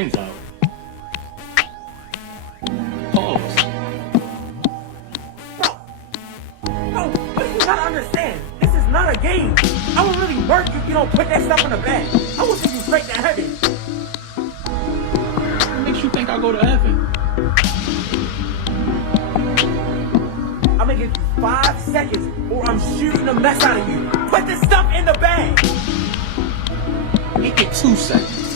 brains out. Pause. Bro, what you gotta understand? This is not a game. I would really work if you don't put that stuff in the bag. I will see you straight to heaven. What makes you think I'll go to heaven? I'm gonna give you 5 seconds or I'm shooting the mess out of you. Put this stuff in the bag. Make it 2 seconds.